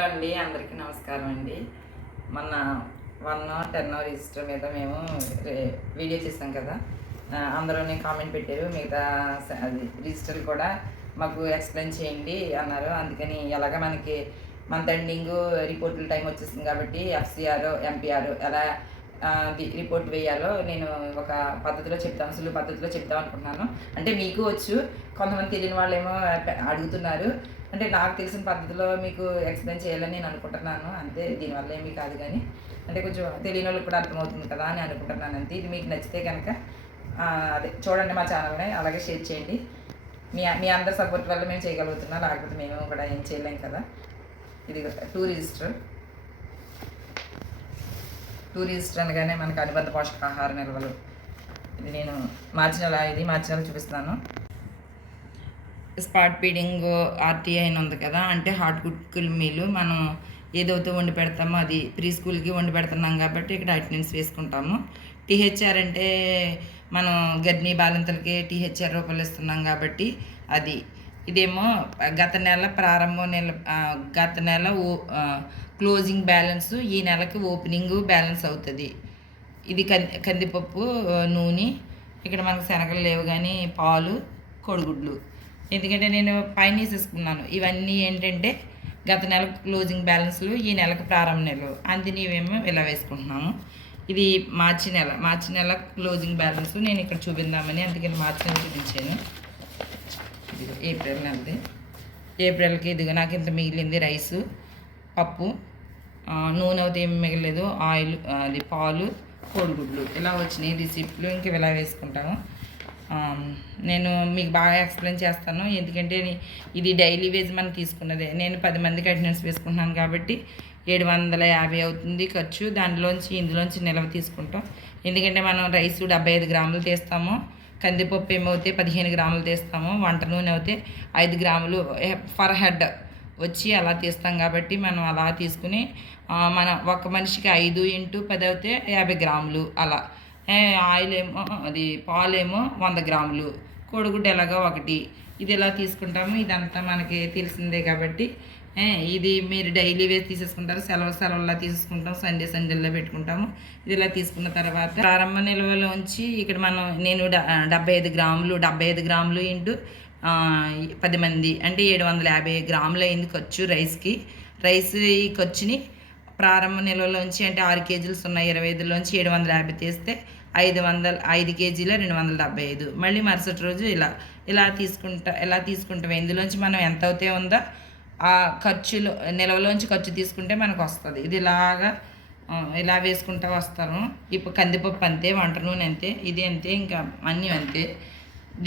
అండి అందరికీ నమస్కారం అండి. మొన్న 110 రిజిస్టర్ మీద మేము వీడియో చేసాం కదా. అందరూనే కామెంట్ పెట్టారు. మిగతా అది రిజిస్టర్లు కూడా మాకు ఎక్స్ప్లెయిన్ చేయండి అన్నారు. అందుకని ఎలాగ మనకి మంత్ ఎండింగ్ రిపోర్టుల టైం వచ్చేసింది కాబట్టి ఎఫ్సిఆర్ ఎంపీఆర్ ఎలా రిపోర్ట్ వేయాలో నేను ఒక పద్ధతిలో చెప్తాను, సులువు పద్ధతిలో చెప్తాం అనుకుంటున్నాను. అంటే మీకు వచ్చు, కొంతమంది తెలియని వాళ్ళు ఏమో అడుగుతున్నారు. అంటే నాకు తెలిసిన పద్ధతిలో మీకు ఎక్స్ప్లెయిన్ చేయాలని నేను అనుకుంటున్నాను అంతే. దీనివల్ల ఏమీ కాదు, కానీ అంటే కొంచెం తెలియని వాళ్ళకి కూడా అర్థమవుతుంది కదా అని అనుకుంటున్నాను అంతే. ఇది మీకు నచ్చితే కనుక అదే చూడండి మా ఛానల్ని, అలాగే షేర్ చేయండి. మీ మీ అందరి సపోర్ట్ వల్ల మేము చేయగలుగుతున్నాం, లేకపోతే మేము కూడా ఏం చేయలేం కదా. ఇది 2 రిజిస్టర్ అనగానే మనకు అనుబంధ పోషకాహార నిల్వలు. ఇది నేను మార్చి నెల చూపిస్తున్నాను. స్పాట్ ఫీడింగ్ ఆర్టీఐ అని ఉంది కదా, అంటే హార్ట్ కుక్కల్ మీలు మనం ఏదైతే వండి పెడతామో అది ప్రీ స్కూల్కి వండి పెడుతున్నాం కాబట్టి ఇక్కడ అటెండెన్స్ వేసుకుంటాము. టీహెచ్ఆర్ అంటే మనం గర్భిణీ బాలింతలకి టీహెచ్ఆర్ రూపాయలు ఇస్తున్నాం కాబట్టి అది. ఇదేమో గత నెల క్లోజింగ్ బ్యాలెన్స్, ఈ నెలకి ఓపెనింగ్ బ్యాలెన్స్ అవుతుంది. ఇది కందిపప్పు, నూనె, ఇక్కడ మనకు శనగలు లేవు కానీ పాలు, కోడిగుడ్లు. ఎందుకంటే నేను పైన వేసేసుకున్నాను. ఇవన్నీ ఏంటంటే గత నెల క్లోజింగ్ బ్యాలెన్స్లు, ఈ నెలకు ప్రారంభ నెలలు, అందునేమో ఇలా వేసుకుంటున్నాము. ఇది మార్చి నెల క్లోజింగ్ బ్యాలెన్స్ నేను ఇక్కడ చూపిందామని అందుకని మార్చి నెల చూపించాను. ఇదిగో ఏప్రిల్కి ఇదిగో నాకు ఇంత మిగిలింది. రైసు, పప్పు, నూనె అయితే ఏమి మిగలేదు, ఆయిల్, అది పాలు, కోడిగుడ్లు ఇలా వచ్చినాయి రిసిప్ట్లు. ఇంక ఇలా వేసుకుంటాము. నేను మీకు బాగా ఎక్స్ప్లెయిన్ చేస్తాను, ఎందుకంటే ఇది డైలీ వేజ్ మనం తీసుకున్నదే. నేను 10 మందికి అటెండెన్స్ వేసుకుంటున్నాను కాబట్టి 750 అవుతుంది ఖర్చు. ఇందులోంచి నిల్వ తీసుకుంటాం. ఎందుకంటే మనం రైసు 75 గ్రాములు తీస్తాము, కందిపప్పు ఏమవుతే 15 గ్రాములు తీస్తాము, వంట నూనె అవుతే 5 గ్రాములు ఫర్ హెడ్ వచ్చి అలా తీస్తాం కాబట్టి మనం అలా తీసుకుని మన ఒక మనిషికి 5 × 10 అవుతే 50 గ్రాములు అలా. ఆయిల్ ఏమో అది పాలేమో 100 గ్రాములు, కోడిగుడ్డు ఎలాగో 1. ఇది ఎలా తీసుకుంటాము, ఇదంతా మనకి తెలిసిందే కాబట్టి ఇది మీరు డైలీ వేసి తీసేసుకుంటారు, సెలవులా తీసుకుంటాం, సండేలో పెట్టుకుంటాము. ఇది ఇలా తీసుకున్న తర్వాత ప్రారంభ నిల్వలోంచి ఇక్కడ నేను 75 గ్రాములు ఇంటూ 10 మంది అంటే 750 గ్రాములు అయింది ఖర్చు రైస్కి. ఈ ఖర్చుని ప్రారంభ నిల్వలోంచి అంటే 6 కేజీలు 0.25లోంచి 750 తీస్తే 5 కేజీల 275. మళ్ళీ మరుసటి రోజు ఇలా తీసుకుంటాం. ఇందులోంచి మనం ఎంత అవుతే ఉందో ఆ ఖర్చులో నిల్వలోంచి ఖర్చు తీసుకుంటే మనకు వస్తుంది. ఇది ఇలా వేసుకుంటూ వస్తాము. ఇప్పుడు కందిపప్పు అంతే, వంట నూనె అంతే, ఇది అంతే, ఇంకా అన్నీ అంతే.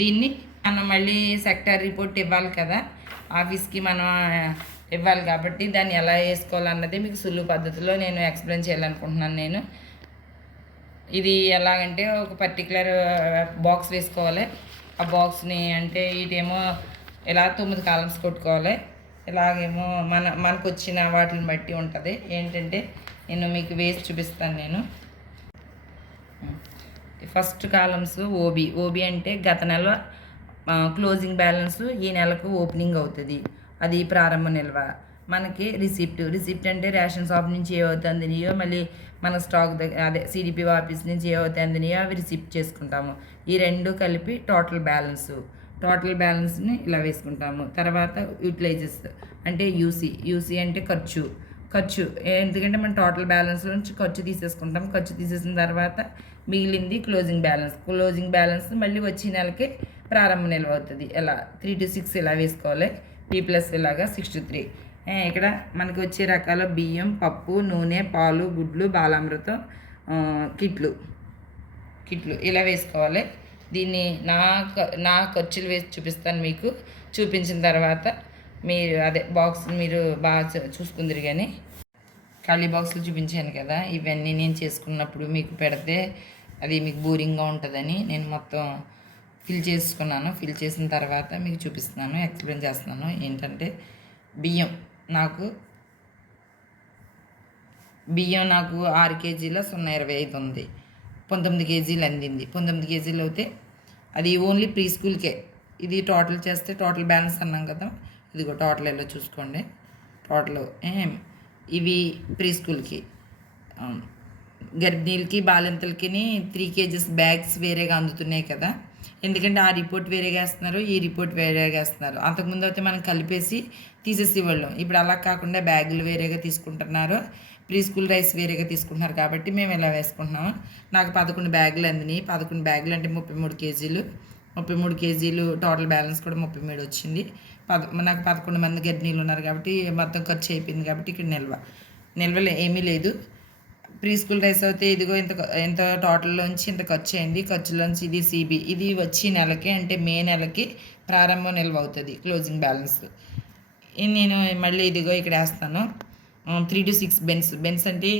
దీన్ని మనం మళ్ళీ సెక్టార్ రిపోర్ట్ ఇవ్వాలి కదా, ఆఫీస్కి మనం ఇవ్వాలి కాబట్టి దాన్ని ఎలా వేసుకోవాలన్నది మీకు సులువు పద్ధతిలో నేను ఎక్స్ప్లెయిన్ చేయాలనుకుంటున్నాను. నేను ఇది ఎలాగంటే ఒక పర్టికులర్ బాక్స్ వేసుకోవాలి. ఆ బాక్స్ని అంటే ఇటేమో ఇలా 9 కాలమ్స్ కొట్టుకోవాలి. ఇలాగేమో మనకు వచ్చిన వాటిని బట్టి ఉంటుంది. ఏంటంటే నేను మీకు వేసి చూపిస్తాను. నేను ఫస్ట్ కాలమ్స్ ఓబీ అంటే గత నెల క్లోజింగ్ బ్యాలెన్స్, ఈ నెలకు ఓపెనింగ్ అవుతుంది, అది ప్రారంభ నిల్వ. మనకి రిసిప్ట్ అంటే రేషన్ షాప్ నుంచి ఏవైతే అందినాయో, మళ్ళీ మన స్టాక్ అదే సిడిపి ఆఫీస్ నుంచి ఏవైతే అందినాయో అవి రిసిప్ట్ చేసుకుంటాము. ఈ 2 కలిపి టోటల్ బ్యాలెన్స్ని ఇలా వేసుకుంటాము. తర్వాత యూటిలైజెస్ అంటే యూసీ అంటే ఖర్చు. ఎందుకంటే మనం టోటల్ బ్యాలెన్స్ నుంచి ఖర్చు తీసేసుకుంటాం. ఖర్చు తీసేసిన తర్వాత మిగిలింది క్లోజింగ్ బ్యాలెన్స్ మళ్ళీ వచ్చే నెలకి ప్రారంభ నిల్వ అవుతుంది. ఇలా 3 to 6 ఇలా వేసుకోవాలి. P+ ఇలాగా 6 to 3. ఇక్కడ మనకి వచ్చే రకాల బియ్యం, పప్పు, నూనె, పాలు, గుడ్లు, బాలామృతం, కిట్లు ఇలా వేసుకోవాలి. దీన్ని నా ఖర్చులు వేసి చూపిస్తాను మీకు. చూపించిన తర్వాత మీరు అదే బాక్స్ మీరు బాగా చూసుకుందరు. కానీ ఖాళీ బాక్సులు చూపించాను కదా, ఇవన్నీ నేను చేసుకున్నప్పుడు మీకు పెడితే అది మీకు బోరింగ్గా ఉంటుందని నేను మొత్తం ఫిల్ చేసుకున్నాను. ఫిల్ చేసిన తర్వాత మీకు చూపిస్తున్నాను, ఎక్స్ప్లెయిన్ చేస్తున్నాను. ఏంటంటే బియ్యం నాకు 6 కేజీల 0.25 ఉంది, 19 కేజీలు అందింది. 19 కేజీలు అయితే అది ఓన్లీ ప్రీ స్కూల్కే. ఇది టోటల్ చేస్తే టోటల్ బ్యాలెన్స్ అన్నాం కదా, ఇదిగో టోటల్ ఎలా చూసుకోండి. టోటల్ ఇవి ప్రీ స్కూల్కి, గర్భిణీలకి బాలింతలకి 3 కేజెస్ బ్యాగ్స్ వేరేగా అందుతున్నాయి కదా. ఎందుకంటే ఆ రిపోర్ట్ వేరేగా వేస్తున్నారు, ఈ రిపోర్ట్ వేరేగా వేస్తున్నారు. అంతకుముందు అయితే మనం కలిపేసి తీసేసి ఇవ్వడం, ఇప్పుడు అలా కాకుండా బ్యాగులు వేరేగా తీసుకుంటున్నారు, ప్రీ స్కూల్ రైస్ వేరేగా తీసుకుంటున్నారు. కాబట్టి మేము ఇలా వేసుకుంటున్నాము. నాకు 11 బ్యాగులు అందినాయి. 11 బ్యాగులు అంటే 33 కేజీలు. 33 కేజీలు టోటల్ బ్యాలెన్స్ కూడా 33 వచ్చింది. నాకు 11 మంది గర్భిణీలు ఉన్నారు కాబట్టి మొత్తం ఖర్చు అయిపోయింది. కాబట్టి ఇక్కడ నిల్వలు ఏమీ లేదు. ప్రీ స్కూల్ రైస్ అయితే ఇదిగో ఇంత టోటల్లోంచి ఇంత ఖర్చు అయింది. ఖర్చులోంచి ఇది సిబి, ఇది వచ్చి నెలకి అంటే మే నెలకి ప్రారంభం నిల్వ అవుతుంది క్లోజింగ్ బ్యాలెన్స్. నేను మళ్ళీ ఇదిగో ఇక్కడ వేస్తాను 3 to 6 బెన్స్ అంటే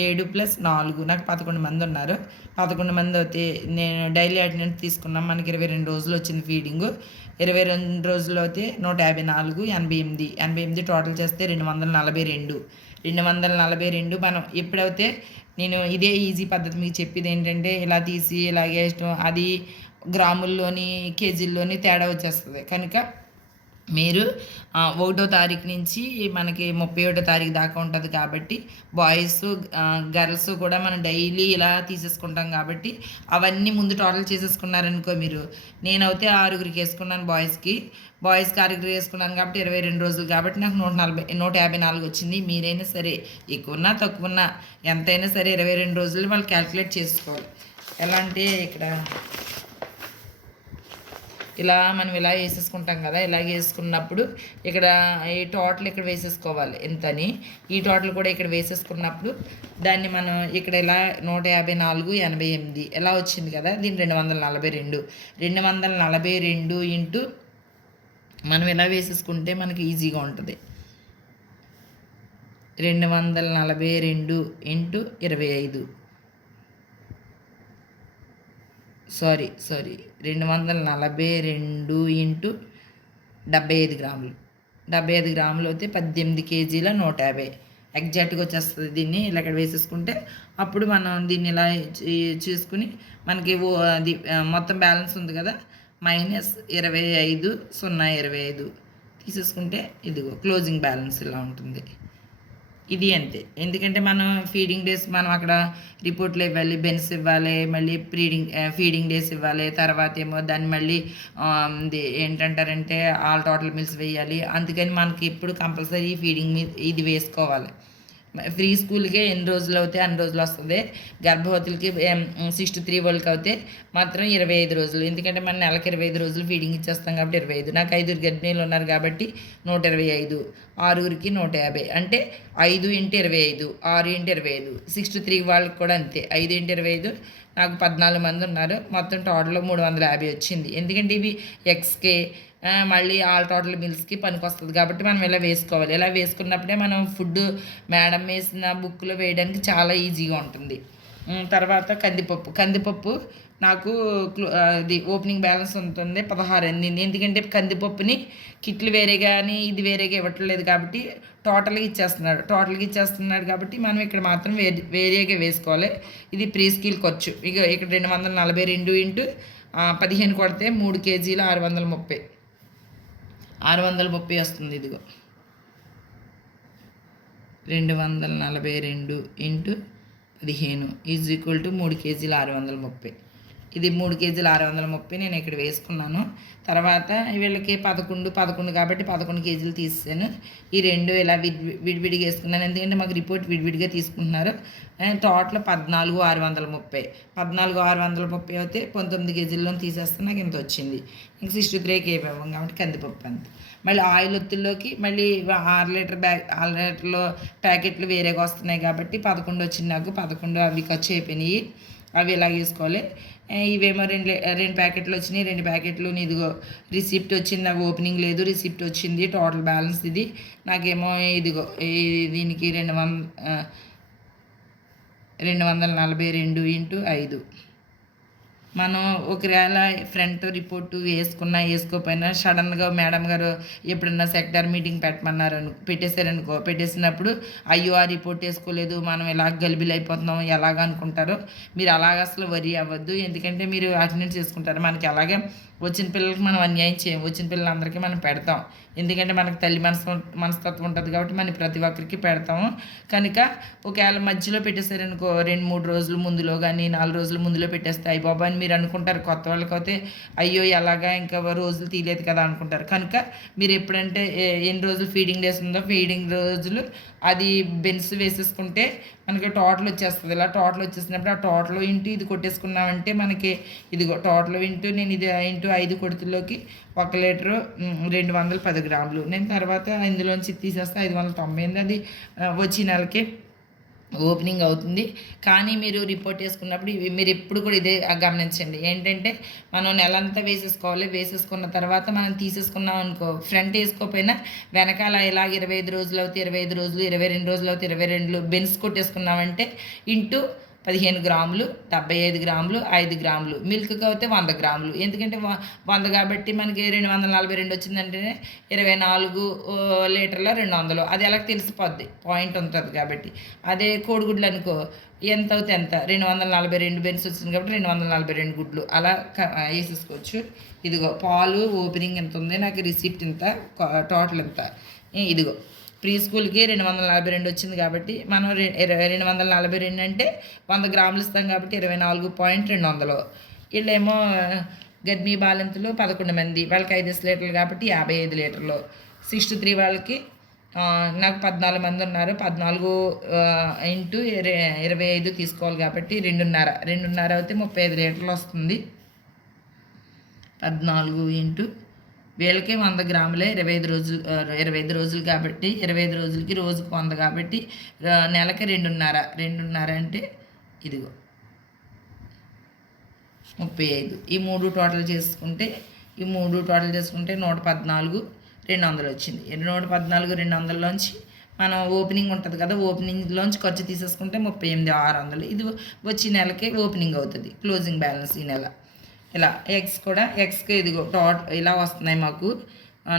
7 + 4, నాకు 11 మంది ఉన్నారు. 11 మంది అయితే నేను డైలీ అటెండెన్స్ తీసుకున్నాం. మనకి 22 రోజులు వచ్చింది ఫీడింగు. 22 రోజుల్లో అయితే 154, 88 టోటల్ చేస్తే 242. 242 మనం ఎప్పుడైతే నేను ఇదే ఈజీ పద్ధతి మీకు చెప్పేది ఏంటంటే ఇలా తీసి ఇలాగే ఇష్టం, అది గ్రాముల్లోని కేజీల్లోని తేడా వచ్చేస్తుంది. కనుక మీరు 1వ తారీఖు నుంచి మనకి 31వ తారీఖు దాకా ఉంటుంది. కాబట్టి బాయ్స్ గర్ల్స్ కూడా మనం డైలీ ఇలా తీసేసుకుంటాం. కాబట్టి అవన్నీ ముందు టోటల్ చేసేసుకున్నారనుకో మీరు. నేనైతే 6గురికి వేసుకున్నాను బాయ్స్కి 6గురికి వేసుకున్నాను కాబట్టి 22 రోజులు కాబట్టి నాకు 154 వచ్చింది. మీరైనా సరే ఎక్కువన్నా తక్కువన్నా ఎంతైనా సరే 22 రోజులు వాళ్ళు క్యాల్కులేట్ చేసుకోవాలి. ఎలా అంటే ఇక్కడ ఇలా మనం ఇలా వేసేసుకుంటాం కదా. ఇలాగ వేసుకున్నప్పుడు ఇక్కడ ఈ టోటల్ ఇక్కడ వేసేసుకోవాలి ఎంతని. ఈ టోటల్ కూడా ఇక్కడ వేసేసుకున్నప్పుడు దాన్ని మనం ఇక్కడ ఇలా 154, 88 ఎలా వచ్చింది కదా. దీన్ని 242. 242 ఇంటూ మనం ఇలా వేసేసుకుంటే మనకి ఈజీగా ఉంటుంది. 242 ఇంటూ 25, సారీ 242 ఇంటూ 75 గ్రాములు. 75 గ్రాములు అయితే 18 కేజీల 150 ఎగ్జాక్ట్గా వచ్చేస్తుంది. దీన్ని ఇలా ఇక్కడ వేసేసుకుంటే అప్పుడు మనం దీన్ని ఇలా చూసుకుని మనకి అది మొత్తం బ్యాలెన్స్ ఉంది కదా -25,025 తీసేసుకుంటే ఇదిగో క్లోజింగ్ బ్యాలెన్స్ ఇలా ఉంటుంది. ఇది అంతే. ఎందుకంటే మనం ఫీడింగ్ డేస్ మనం అక్కడ రిపోర్ట్లు ఇవ్వాలి, బెన్స్ ఇవ్వాలి, మళ్ళీ ఫీడింగ్ డేస్ ఇవ్వాలి. తర్వాత ఏమో దాన్ని మళ్ళీ ఏంటంటారంటే ఆల్ టోటల్ మీల్స్ వేయాలి. అందుకని మనకి ఇప్పుడు కంపల్సరీ ఫీడింగ్ ఇది వేసుకోవాలి. ఫ్రీ స్కూల్కే ఎన్ని రోజులు అవుతాయి అన్ని రోజులు వస్తుంది. గర్భవతులకి 6 to 3 వాళ్ళకి అయితే మాత్రం 25 రోజులు. ఎందుకంటే మనం నెలకి 25 రోజులు ఫీడింగ్ ఇచ్చేస్తాం కాబట్టి 25. నాకు 5 గర్భిణీలు ఉన్నారు కాబట్టి 125, 6గురికి 150 అంటే 5 × 25, 6 × 25. 6 to 3 వాళ్ళకి కూడా అంతే 5 × 25. నాకు 14 మంది ఉన్నారు. మొత్తం టోటల్ 350 వచ్చింది. ఎందుకంటే ఇవి ఎక్స్కే మళ్ళీ ఆల్ టోటల్ మీల్స్కి పనికి వస్తుంది కాబట్టి మనం ఇలా వేసుకోవాలి. ఇలా వేసుకున్నప్పుడే మనం ఫుడ్ మేడం వేసిన బుక్లో వేయడానికి చాలా ఈజీగా ఉంటుంది. తర్వాత కందిపప్పు నాకు ఇది ఓపెనింగ్ బ్యాలెన్స్ ఉంటుంది 16 అందింది. ఎందుకంటే కందిపప్పుని కిట్లు వేరే కానీ ఇది వేరేగా ఇవ్వట్లేదు కాబట్టి టోటల్గా ఇచ్చేస్తున్నాడు కాబట్టి మనం ఇక్కడ మాత్రం వేరేగా వేసుకోవాలి. ఇది ప్రీ స్కూల్ ఖర్చు. ఇక్కడ 242 ఇంటూ 15 కొడితే 3 కేజీల 630 వస్తుంది. ఇదిగో 242 ఇంటూ 15 ఈజ్ ఈక్వల్ టు 3 కేజీల 630. ఇది 3 కేజీల 630 నేను ఇక్కడ వేసుకున్నాను. తర్వాత వీళ్ళకి 11 కాబట్టి 11 కేజీలు తీసాను. ఈ 2 ఇలా విడివిడిగా వేసుకున్నాను. ఎందుకంటే మాకు రిపోర్ట్ విడివిడిగా తీసుకుంటున్నారు. టోటల్ 14,630 అయితే 19 కేజీల్లో తీసేస్తే నాకు ఇంత వచ్చింది. ఇంక 63 ఇవ్వం కాబట్టి కందిపప్పు అంత. మళ్ళీ ఆయిల్ ఒత్తుల్లోకి మళ్ళీ 6 లీటర్ 6 లీటర్లో ప్యాకెట్లు వేరేగా వస్తున్నాయి కాబట్టి 11 వచ్చింది నాకు. 11 అవి ఖర్చు అయిపోయినాయి. అవి ఇలా వేసుకోవాలి. ఇవేమో 2 ప్యాకెట్లు వచ్చినాయి. 2 ప్యాకెట్లు ఇదిగో రిసిప్ట్ వచ్చింది. నాకు ఓపెనింగ్ లేదు, రిసిప్ట్ వచ్చింది. టోటల్ బ్యాలెన్స్ ఇది. నాకేమో ఇదిగో దీనికి 242 ఇంటూ 5. మనం ఒకవేళ ఫ్రంట్ రిపోర్టు వేసుకోకపోయినా సడన్గా మేడం గారు ఎప్పుడన్నా సెక్టార్ మీటింగ్ పెట్టేసినప్పుడు అయ్యో ఆ రిపోర్ట్ వేసుకోలేదు మనం ఇలా గలిబిలు అయిపోతున్నాం ఎలాగ అనుకుంటారో. మీరు అలాగ అసలు వరి అవ్వద్దు. ఎందుకంటే మీరు అటెండెన్స్ చేసుకుంటారు. మనకి అలాగే వచ్చిన పిల్లలకి మనం అన్యాయం చేయం. వచ్చిన పిల్లలందరికీ మనం పెడతాం. ఎందుకంటే మనకు తల్లి మనస్తత్వం ఉంటుంది కాబట్టి మనం ప్రతి ఒక్కరికి పెడతాము. కనుక ఒకవేళ మధ్యలో పెట్టేశారనుకో 2-3 రోజుల ముందులో కానీ 4 రోజుల ముందులో పెట్టేస్తే అయ్యి బాబా అని మీరు అనుకుంటారు. కొత్త వాళ్ళకైతే అయ్యో ఎలాగా ఇంకా రోజులు తీయలేదు కదా అనుకుంటారు. కనుక మీరు ఎప్పుడంటే ఎన్ని రోజులు ఫీడింగ్ డేస్ ఉందో ఫీడింగ్ రోజులు అది బెన్స్ వేసేసుకుంటే మనకి టోటల్ వచ్చేస్తుంది. ఇలా టోటల్ వచ్చేసినప్పుడు ఆ టోటల్ ఇంటూ ఇది కొట్టేసుకున్నామంటే మనకి ఇదిగో టోటల్ ఇంటూ నేను ఇది ఇంటూ 5 కొడుతుల్లోకి 1 లీటరు 210 గ్రాములు. నేను తర్వాత ఇందులోంచి తీసేస్తే 598 అది వచ్చే నెలకి ఓపెనింగ్ అవుతుంది. కానీ మీరు రిపోర్ట్ చేసుకున్నప్పుడు మీరు ఎప్పుడు కూడా ఇదే గమనించండి. ఏంటంటే మనం నెలంతా వేసేసుకోవాలి. వేసేసుకున్న తర్వాత మనం తీసేసుకున్నాం అనుకో, ఫ్రంట్ వేసుకోకపోయినా వెనకాల ఇలా 25 రోజులు అవుతాయి, 25 రోజులు, 22 రోజులు అవుతాయి, 22 బెన్స్ కొట్టేసుకున్నామంటే ఇంటూ 15 గ్రాములు, 75 గ్రాములు, 5 గ్రాములు. మిల్క్కి అయితే 100 గ్రాములు. ఎందుకంటే 100 కాబట్టి మనకి 242 వచ్చిందంటే 24 లీటర్ల 200. అది ఎలా తెలిసిపోద్ది, పాయింట్ ఉంటుంది కాబట్టి. అదే కోడిగుడ్లు అనుకో ఎంత అవుతే ఎంత, 242 బెన్స్ వచ్చింది కాబట్టి 242 గుడ్లు అలా వేసేసుకోవచ్చు. ఇదిగో పాలు ఓపెనింగ్ ఎంత ఉంది, నాకు రిసిప్ట్ ఇంత, టోటల్ ఎంత. ఇదిగో ప్రీ స్కూల్కి 242 వచ్చింది కాబట్టి మనం 242 అంటే 100 గ్రాములు ఇస్తాం కాబట్టి 24.200. వీళ్ళేమో గర్భిణీ బాలింతలు 11 మంది, వాళ్ళకి 5 లీటర్లు కాబట్టి 55 లీటర్లు. 63 వాళ్ళకి నాకు 14 మంది ఉన్నారు. 14 ఇంటూ 25 తీసుకోవాలి కాబట్టి 2.5 అయితే 35 లీటర్లు వస్తుంది. 14 ఇంటూ వీళ్ళకి 100 గ్రాములే 25 రోజులు కాబట్టి 25 రోజులకి రోజుకు 100 కాబట్టి నెలకి 2.5 అంటే ఇదిగో 35. ఈ 3 టోటల్ చేసుకుంటే 114 200 వచ్చింది. 114 200లోంచి మనం ఓపెనింగ్ ఉంటుంది కదా, ఓపెనింగ్లోంచి ఖర్చు తీసేసుకుంటే 38 600. ఇది వచ్చి నెలకి ఓపెనింగ్ అవుతుంది, క్లోజింగ్ బ్యాలెన్స్ ఈ నెల. ఇలా ఎక్స్కి ఇదిగో ఇలా వస్తున్నాయి మాకు.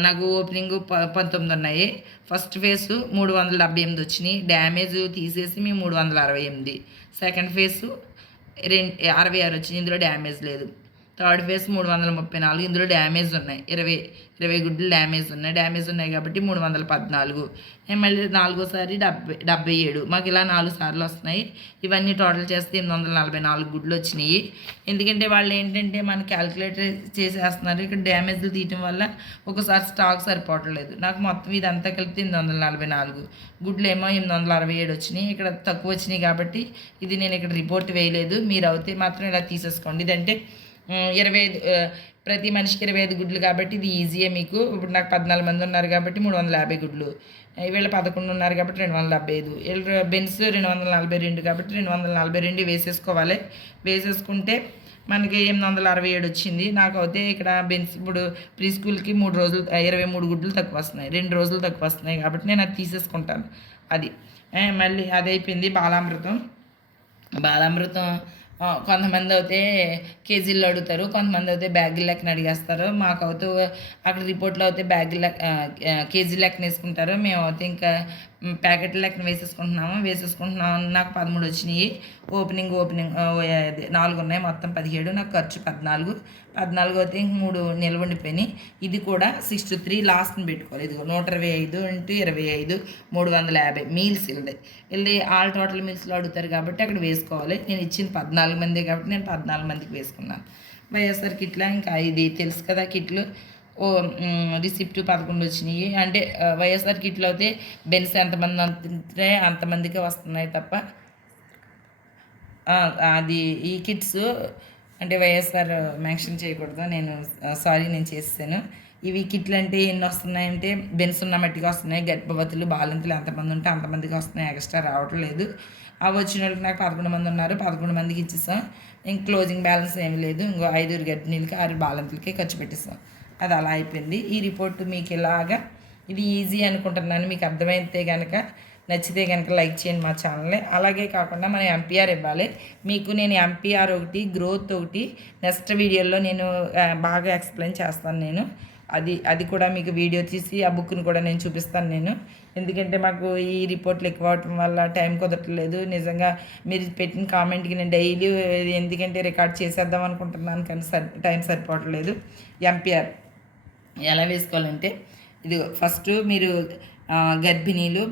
నాకు ఓపెనింగ్ 19 ఉన్నాయి. ఫస్ట్ ఫేసు 378 వచ్చినాయి. డ్యామేజ్ తీసేసి మేము 368. సెకండ్ ఫేసు 66 వచ్చినాయి, ఇందులో డ్యామేజ్ లేదు. థర్డ్ ఫేస్ 334, ఇందులో డ్యామేజ్ ఉన్నాయి. 20 గుడ్లు డ్యామేజ్ ఉన్నాయి కాబట్టి 314. మళ్ళీ నాలుగోసారి 77. మాకు ఇలా 4 సార్లు వస్తున్నాయి. ఇవన్నీ టోటల్ చేస్తే 844 గుడ్లు వచ్చినాయి. ఎందుకంటే వాళ్ళు ఏంటంటే మన క్యాలిక్యులేటర్ చేసేస్తున్నారు. ఇక్కడ డ్యామేజ్లు తీయటం వల్ల ఒకసారి స్టాక్ సరిపోవట్లేదు. నాకు మొత్తం ఇదంతా కలిపితే 844 గుడ్లు ఏమో 867 వచ్చినాయి. ఇక్కడ తక్కువ వచ్చినాయి కాబట్టి ఇది నేను ఇక్కడ రిపోర్ట్ వేయలేదు. మీరు అయితే మాత్రం ఇలా తీసేసుకోండి. ఇదంటే 25 ప్రతి మనిషికి 25 గుడ్లు కాబట్టి ఇది ఈజీయే మీకు. ఇప్పుడు నాకు 14 మంది ఉన్నారు కాబట్టి 350 గుడ్లు. వీళ్ళు 11 ఉన్నారు కాబట్టి 275. వీళ్ళు బెన్స్ 242 కాబట్టి 242 వేసేసుకోవాలి. వేసేసుకుంటే మనకి 867 వచ్చింది. నాకు అయితే ఇక్కడ బెన్స్ ఇప్పుడు ప్రీ స్కూల్కి 3 రోజులు 23 గుడ్లు తక్కువ వస్తున్నాయి, 2 రోజులు తక్కువ వస్తున్నాయి కాబట్టి నేను అది తీసేసుకుంటాను. అది మళ్ళీ అది అయిపోయింది. బాలామృతం కొంతమంది అయితే కేజీల్లో అడుగుతారు, కొంతమంది అయితే బ్యాగుల లెక్కన అడిగేస్తారు. మాకు అవుతూ అక్కడ రిపోర్ట్లో అయితే కేజీ లెక్కన వేసుకుంటారు. మేము అయితే ఇంకా ప్యాకెట్ లెక్కన వేసేసుకుంటున్నాము. నాకు 13 వచ్చినాయి. ఓపెనింగ్ 4 ఉన్నాయి, మొత్తం 17. నాకు ఖర్చు 14 అయితే ఇంక 3 నిల్వ ఉండిపోయినాయి. ఇది కూడా 63 లాస్ట్ని పెట్టుకోవాలి. ఇదిగో 125 ఇంటూ 25 350 మీల్స్ వెళ్ళి ఆల్ టోటల్ మీల్స్లో అడుగుతారు కాబట్టి అక్కడ వేసుకోవాలి. నేను ఇచ్చింది 14 మంది కాబట్టి నేను 14 మందికి వేసుకున్నాను. వైఎస్ఆర్ కిట్లా ఇంకా ఇది తెలుసు కదా, కిట్లు రిసిప్ట్ 11 వచ్చినాయి. అంటే వైఎస్ఆర్ కిట్లో అయితే బెన్స్ ఎంతమంది అంతే అంతమందికే వస్తున్నాయి తప్ప అది ఈ కిట్స్ అంటే వైఎస్ఆర్ మెన్షన్ చేయకూడదు. నేను చేసాను. ఇవి కిట్లు అంటే ఎన్ని వస్తున్నాయంటే బెన్స్ ఉన్న మట్టిగా వస్తున్నాయి. గర్భవతులు బాలింతలు ఎంతమంది ఉంటే అంతమందికి వస్తున్నాయి, ఎక్స్ట్రా రావట్లేదు. అవి వచ్చిన వాళ్ళకి నాకు 11 మంది ఉన్నారు, 11 మందికి ఇచ్చేసాం. ఇంక క్లోజింగ్ బ్యాలెన్స్ ఏమి లేదు. ఇంకో 5 గర్భిణీలకి 6 బాలింతలకి ఖర్చు పెట్టేస్తాం. అది అలా అయిపోయింది. ఈ రిపోర్ట్ మీకు ఇలాగా ఇది ఈజీ అనుకుంటున్నాను. మీకు అర్థమైతే కనుక నచ్చితే కనుక లైక్ చేయండి మా ఛానల్ని. అలాగే కాకుండా మనం ఎంపీఆర్ ఇవ్వాలి. మీకు నేను ఎంపీఆర్ ఒకటి గ్రోత్ ఒకటి నెక్స్ట్ వీడియోలో నేను బాగా ఎక్స్ప్లెయిన్ చేస్తాను. అది కూడా మీకు వీడియో తీసి ఆ బుక్ని కూడా నేను చూపిస్తాను. ఎందుకంటే మాకు ఈ రిపోర్ట్లు ఎక్కువ అవటం వల్ల టైం కుదరట్లేదు. నిజంగా మీరు పెట్టిన కామెంట్కి నేను డైలీ ఎందుకంటే రికార్డ్ చేసేద్దాం అనుకుంటున్నాను కానీ టైం సరిపోవట్లేదు. ఎంపీఆర్ ఎలా వేసుకోవాలంటే ఇదిగో ఫస్ట్ మీరు గర్భిణీలు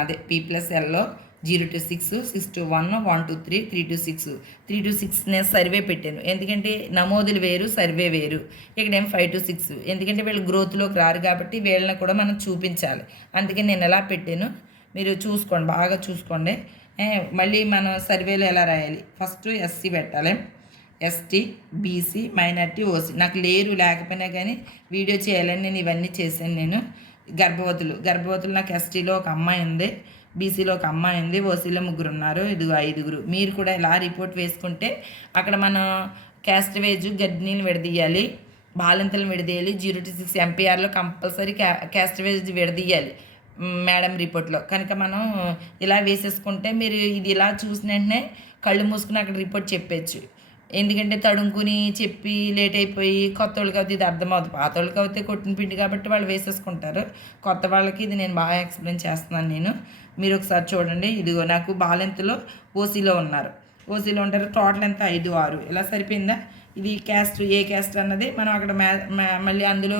అదే P+Lలో 0 to 6, 6 to 1, 1 to 3, 3 to 6, 3 to 6 నేను సర్వే పెట్టాను. ఎందుకంటే నమోదులు వేరు, సర్వే వేరు. ఇక్కడేం 5 to 6, ఎందుకంటే వీళ్ళు గ్రోత్లోకి రారు కాబట్టి వీళ్ళని కూడా మనం చూపించాలి. అందుకని నేను ఎలా పెట్టాను మీరు చూసుకోండి, బాగా చూసుకోండి. మళ్ళీ మనం సర్వేలో ఎలా రాయాలి, ఫస్ట్ ఎస్సీ పెట్టాలి, ఎస్టీ, బీసీ, మైనార్టీ, ఓసీ. నాకు లేకపోయినా కానీ వీడియో చేయాలని నేను ఇవన్నీ చేశాను. నేను గర్భవతులు నాకు ఎస్టీలో ఒక అమ్మాయి ఉంది, బీసీలో ఒక అమ్మాయి ఉంది, ఓసీలో 3 ఉన్నారు, ఇదిగో 5. మీరు కూడా ఇలా రిపోర్ట్ వేసుకుంటే అక్కడ మనం క్యాస్ట్ వేజ్ గర్భిణీలు విడదీయాలి, బాలింతలను విడదీయాలి. 0 to 6 ఎంపీఆర్లో కంపల్సరీ క్యాస్ట్ వేజ్ విడదీయాలి మేడం రిపోర్ట్లో. కనుక మనం ఇలా వేసేసుకుంటే మీరు ఇది ఇలా చూసిన వెంటనే కళ్ళు మూసుకుని అక్కడ రిపోర్ట్ చెప్పచ్చు. ఎందుకంటే తడుముకుని చెప్పి లేట్ అయిపోయి కొత్త వాళ్ళకి అవుతుంది ఇది అర్థమవుతుంది. పాత వాళ్ళకి అవుతే కొట్టిన పిండి కాబట్టి వాళ్ళు వేసేసుకుంటారు. కొత్త వాళ్ళకి ఇది నేను బాగా ఎక్స్ప్లెయిన్ చేస్తున్నాను. మీరు ఒకసారి చూడండి. ఇదిగో నాకు బాలెంతలో ఓసీలో ఉన్నారు, ఓసీలో ఉంటారు. టోటల్ ఎంత 5, 6 ఇలా సరిపోయిందా. ఇది క్యాస్ట్, ఏ క్యాస్ట్ అన్నది మనం అక్కడ మళ్ళీ అందులో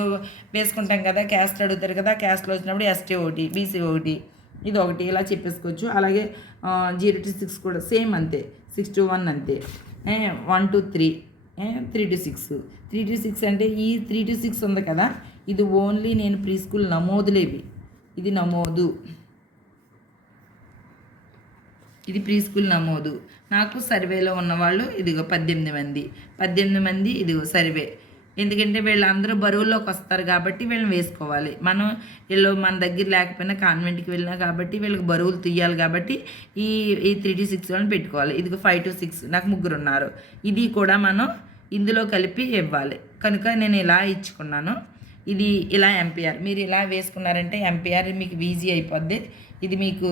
వేసుకుంటాం కదా, క్యాస్ట్ అడుగుతారు కదా, క్యాస్ట్లో వచ్చినప్పుడు ఎస్టీ ఒకటి, బీసీ ఒకటి, ఇది ఒకటి ఇలా చెప్పేసుకోవచ్చు. అలాగే 0 to 6 కూడా సేమ్ అంతే, 6 to 1 అంతే, 1 to 3, 3 to 6. 3 to 6 అంటే ఈ 3 to 6 ఉంది కదా, ఇది ఓన్లీ నేను ప్రీ స్కూల్ నమోదులేవి. ఇది నమోదు, ఇది ప్రీ స్కూల్ నమోదు. నాకు సర్వేలో ఉన్నవాళ్ళు ఇదిగో 18 మంది ఇదిగో సర్వే. ఎందుకంటే వీళ్ళందరూ బరువుల్లోకి వస్తారు కాబట్టి వీళ్ళని వేసుకోవాలి. మనం వీళ్ళు మన దగ్గర లేకపోయినా కాన్వెంట్కి వెళ్ళినా కాబట్టి వీళ్ళకి బరువులు తీయాలి కాబట్టి ఈ 3 to 6 వాళ్ళని పెట్టుకోవాలి. ఇదిగో 5 to 6 నాకు 3 ఉన్నారు, ఇది కూడా మనం ఇందులో కలిపి ఇవ్వాలి. కనుక నేను ఇలా ఇచ్చుకున్నాను. ఇది ఇలా ఎంపీఆర్ మీరు ఇలా వేసుకున్నారంటే ఎంపీఆర్ మీకు ఈజీ అయిపోద్ది. ఇది మీకు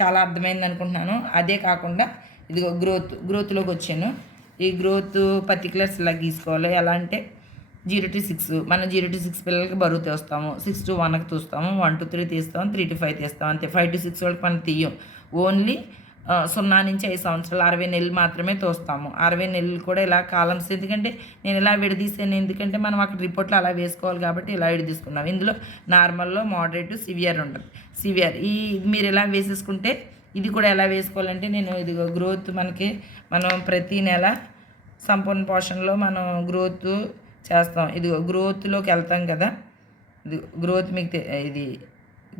చాలా అర్థమైంది అనుకుంటున్నాను. అదే కాకుండా ఇదిగో గ్రోత్లోకి వచ్చాను. ఈ గ్రోత్ పర్టికులర్స్ ఇలా గీసుకోవాలి. ఎలా అంటే 0 to 6 మనం 0 to 6 పిల్లలకి బరువు తీస్తాము, 6 to 1కి తీస్తాము, 1 to 3 తీస్తాము, 3 to 5 తీస్తాం అంతే. 5 to 6 వాళ్ళకి మనం తీయం. ఓన్లీ 0 నుంచి 5 సంవత్సరాలు 60 నెలలు మాత్రమే తోస్తాము. 60 నెలలు కూడా ఇలా కాలమ్స్, ఎందుకంటే నేను ఇలా విడదీసాను, ఎందుకంటే మనం అక్కడ రిపోర్ట్లో అలా వేసుకోవాలి కాబట్టి ఇలా విడదీసుకున్నాం. ఇందులో నార్మల్లో, మోడరేట్, సివియర్ ఉంటుంది. సివియర్ ఈ మీరు ఎలా వేసేసుకుంటే ఇది కూడా ఎలా వేసుకోవాలంటే నేను ఇదిగో గ్రోత్ మనం ప్రతి నెల సంపూర్ణ పోషణలో మనం గ్రోత్ చేస్తాం. ఇదిగో గ్రోత్లోకి వెళ్తాం కదా, ఇది గ్రోత్ మీకు ఇది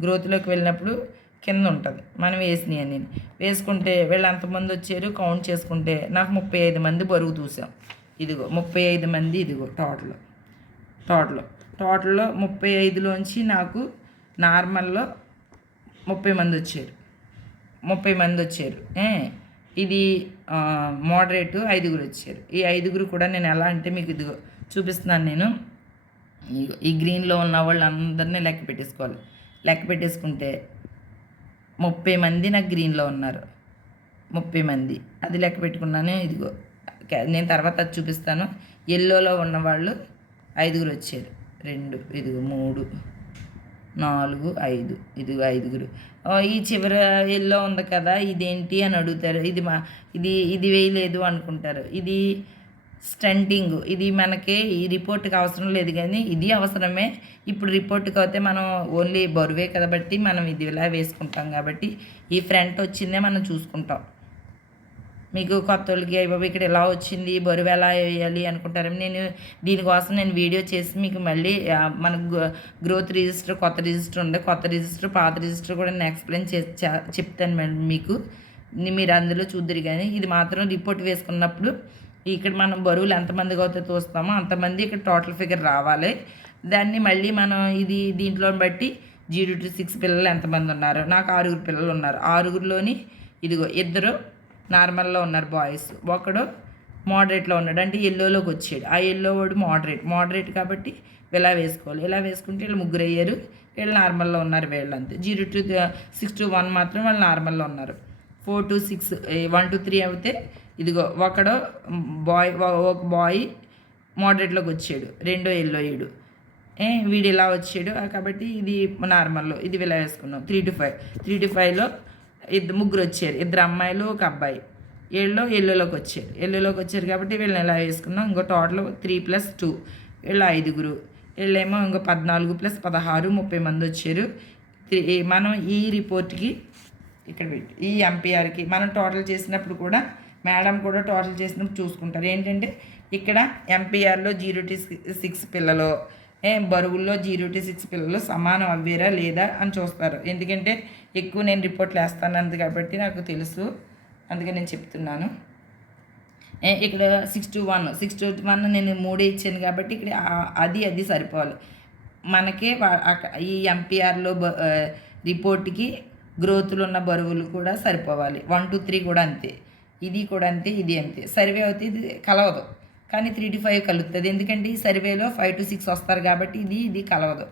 గ్రోత్లోకి వెళ్ళినప్పుడు కింద ఉంటుంది మనం వేసినాయి. నేను వేసుకుంటే వీళ్ళు ఎంతమంది వచ్చారు కౌంట్ చేసుకుంటే నాకు 35 మంది బరువు చూసాం. ఇదిగో 35 మంది, ఇదిగో టోటల్లో 35లోంచి నాకు నార్మల్లో 30 మంది వచ్చారు. ఇది మోడరేటు 5 వచ్చారు. ఈ 5 కూడా నేను ఎలా అంటే మీకు ఇదిగో చూపిస్తున్నాను. నేను ఈ గ్రీన్లో ఉన్న వాళ్ళందరినీ లెక్క పెట్టేసుకోవాలి. లెక్క పెట్టేసుకుంటే 30 మంది నాకు గ్రీన్లో ఉన్నారు, 30 మంది అది లెక్క పెట్టుకున్నాను. ఇదిగో నేను తర్వాత అది చూపిస్తాను. ఎల్లోలో ఉన్నవాళ్ళు 5 వచ్చారు, 2, ఇదిగో 3, 4, 5, ఇదిగో 5. ఈ చివర ఎల్లో ఉంది కదా ఇదేంటి అని అడుగుతారు. ఇది వేయలేదు అనుకుంటారు. ఇది స్టంటింగ్, ఇది మనకి ఈ రిపోర్ట్కి అవసరం లేదు కానీ ఇది అవసరమే. ఇప్పుడు రిపోర్ట్కి అయితే మనం ఓన్లీ బరువే కాబట్టి మనం ఇది ఇలా వేసుకుంటాం కాబట్టి ఈ ఫ్రంట్ వచ్చిందే మనం చూసుకుంటాం. మీకు కొత్త వాళ్ళకి అయిపోయి ఇక్కడ ఎలా వచ్చింది బరువు ఎలా వేయాలి అనుకుంటారు. దీనికోసం నేను వీడియో చేసి మీకు మళ్ళీ మనకు గ్రోత్ రిజిస్టర్, కొత్త రిజిస్టర్ ఉంది, కొత్త రిజిస్టర్, పాత రిజిస్టర్ కూడా నేను ఎక్స్ప్లెయిన్ చెప్తాను మేడం మీకు. మీరు అందులో చూద్దరు. కానీ ఇది మాత్రం రిపోర్ట్ వేసుకున్నప్పుడు ఇక్కడ మనం బరువులు ఎంతమందికి అయితే తోస్తామో అంతమంది ఇక్కడ టోటల్ ఫిగర్ రావాలి. దాన్ని మళ్ళీ మనం దీంట్లో బట్టి 0 to 6 పిల్లలు ఎంతమంది ఉన్నారు, నాకు 6 పిల్లలు ఉన్నారు. 6లోని ఇదిగో 2 నార్మల్లో ఉన్నారు బాయ్స్, ఒకడు మోడరేట్లో ఉన్నాడు అంటే ఎల్లోలోకి వచ్చాడు. ఆ ఎల్లో వాడు మోడరేట్ కాబట్టి ఇలా వేసుకోవాలి. ఇలా వేసుకుంటే వీళ్ళు 3 అయ్యారు, వీళ్ళు నార్మల్లో ఉన్నారు. వీళ్ళంతే 0 to 6 to 1 మాత్రం వాళ్ళు నార్మల్లో ఉన్నారు. 4 to 6, 1 to 3 అయితే ఇదిగో ఒకడు ఒక బాయ్ మోడరేట్లోకి వచ్చాడు, 2 ఎల్లో వీడు ఇలా వచ్చాడు కాబట్టి ఇది నార్మల్లో ఇది ఇలా వేసుకున్నాం. 3 to 5లో 3 వచ్చారు, 2 అమ్మాయిలు, 1 అబ్బాయి. ఎల్లోలోకి వచ్చారు కాబట్టి వీళ్ళని ఎలా వేసుకున్నాం. ఇంకో టోటల్ 3 + 2 వీళ్ళు 5. వీళ్ళేమో ఇంకో 14 + 16 30 మంది వచ్చారు. మనం ఈ రిపోర్ట్కి ఇక్కడ పెట్టి ఈ ఎంపీఆర్కి మనం టోటల్ చేసినప్పుడు కూడా మేడం కూడా టోటల్ చేసినప్పుడు చూసుకుంటారు. ఏంటంటే ఇక్కడ ఎంపీఆర్లో 0 to 6 పిల్లలు, బరువుల్లో 0 to 6 పిల్లలు సమానం అవ్వేరా లేదా అని చూస్తారు. ఎందుకంటే ఎక్కువ నేను రిపోర్ట్లు వేస్తాను కాబట్టి నాకు తెలుసు, అందుకే నేను చెప్తున్నాను. ఇక్కడ 6 to 1 నేను 3 ఇచ్చాను కాబట్టి ఇక్కడ అది సరిపోవాలి మనకి. ఈ ఎంపీఆర్లో రిపోర్ట్కి గ్రోత్లు ఉన్న బరువులు కూడా సరిపోవాలి. 1 to 3 కూడా అంతే, ఇది కూడా అంతే, ఇది అంతే. సర్వే అవుతుంది, ఇది కలవదు. కానీ 3 to 5 కలుగుతుంది. ఎందుకంటే ఈ సర్వేలో 5 to 6 వస్తారు కాబట్టి ఇది కలవదు.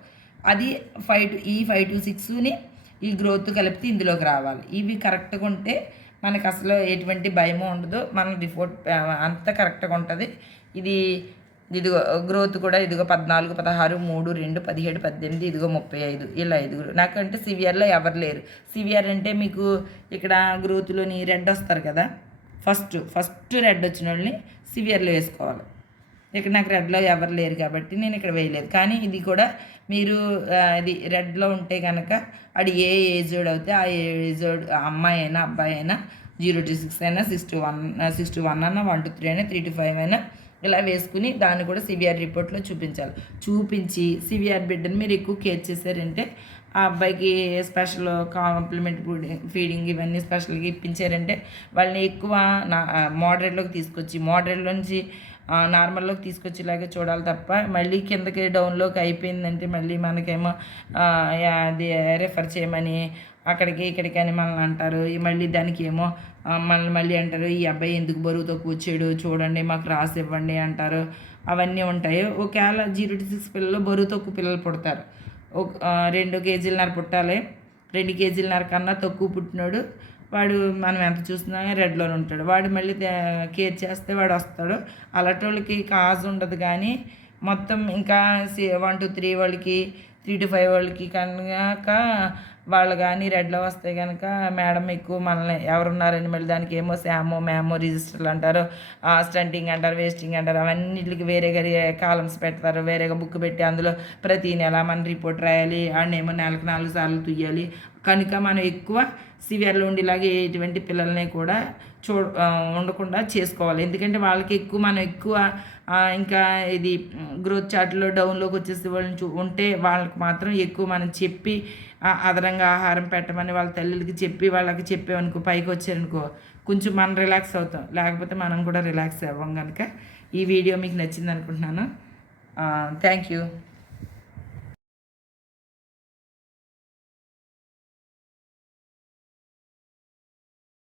అది 5 to 6ని ఈ గ్రోత్ కలిపితే ఇందులోకి రావాలి. ఇవి కరెక్ట్గా ఉంటే మనకు అసలు ఎటువంటి భయము ఉండదు. మన రిపోర్ట్ అంతా కరెక్ట్గా ఉంటుంది. ఇదిగో గ్రోత్ కూడా ఇదిగో 14, 16, 3, 2, 17, 18, ఇదిగో 35, ఇలా 5. నాకంటే సివియర్లో ఎవరు లేరు. సివియర్ అంటే మీకు ఇక్కడ గ్రోత్లోని రెడ్ వస్తారు కదా, ఫస్ట్ రెడ్ వచ్చిన వాళ్ళని సివియర్లో వేసుకోవాలి. ఇక్కడ నాకు రెడ్లో ఎవరు లేరు కాబట్టి నేను ఇక్కడ వేయలేదు. కానీ ఇది కూడా మీరు ఇది రెడ్లో ఉంటే కనుక అది ఏ ఏజ్డ్ అవుతే ఆ ఏజ్డ్ అమ్మాయి అయినా అబ్బాయి అయినా 0 to 6 అయినా 6 to 1 అయినా 1 to 3 అయినా 3 to 5 అయినా ఇలా వేసుకుని దాన్ని కూడా సివిఆర్ రిపోర్ట్లో చూపించి సివిఆర్ బిడ్డను మీరు ఎక్కువ కేర్ చేశారంటే ఆ అబ్బాయికి స్పెషల్ కాంప్లిమెంట్ ఫీడింగ్ ఇవన్నీ స్పెషల్గా ఇప్పించారంటే వాళ్ళని ఎక్కువ మోడరేట్లోకి తీసుకొచ్చి మోడరేట్లో నుంచి నార్మల్లోకి తీసుకొచ్చేలాగా చూడాలి తప్ప మళ్ళీ కిందకి డౌన్లోకి అయిపోయిందంటే మళ్ళీ మనకేమో అది రెఫర్ చేయమని అక్కడికి ఇక్కడికి అని మనల్ని అంటారు. మళ్ళీ దానికి ఏమో మళ్ళీ అంటారు ఈ అబ్బాయి ఎందుకు బరువుతో కూర్చాడు చూడండి మాకు రాసి ఇవ్వండి అంటారు. అవన్నీ ఉంటాయి. ఒకవేళ 0 to 6 పిల్లలు బరువు తక్కువ పిల్లలు పుడతారు. 2 kg పుట్టాలి. 2 kg కన్నా తక్కువ పుట్టినాడు వాడు మనం ఎంత చూసినా రెడ్లోనే ఉంటాడు. వాడు మళ్ళీ కేర్ చేస్తే వాడు వస్తాడు. అలాంటి వాళ్ళకి కాజ్ ఉండదు. కానీ మొత్తం ఇంకా 1 to 3 వాళ్ళకి 3 to 5 వాళ్ళకి కనుక వాళ్ళు కానీ రెడ్లో వస్తే కనుక మేడం ఎక్కువ మనల్ని ఎవరున్నారని మళ్ళీ దానికి ఏమో శామో మేమో రిజిస్టర్లు అంటారు, స్టంటింగ్ అంటారు, వేస్టింగ్ అంటారు. అవన్నిటికి వేరేగా కాలమ్స్ పెడతారు. వేరేగా బుక్ పెట్టి అందులో ప్రతి నెల మన రిపోర్ట్ రాయాలి. ఆడనేమో నెలకు 4 సార్లు తుయ్యాలి. కనుక మనం ఎక్కువ సివియర్లో ఉండేలాగే ఎటువంటి పిల్లల్ని కూడా ఉండకుండా చేసుకోవాలి. ఎందుకంటే వాళ్ళకి మనం ఎక్కువ ఇంకా ఇది గ్రోత్ చార్ట్లో డౌన్లోకి వచ్చేసి వాళ్ళని ఉంటే వాళ్ళకి మాత్రం ఎక్కువ మనం చెప్పి అదనంగా ఆహారం పెట్టమని వాళ్ళ తల్లులకి చెప్పి వాళ్ళకి చెప్పామనుకో పైకి వచ్చారనుకో కొంచెం మనం రిలాక్స్ అవుతాం. లేకపోతే మనం కూడా రిలాక్స్ అవ్వం. కనుక ఈ వీడియో మీకు నచ్చింది అనుకుంటున్నాను. Thank you.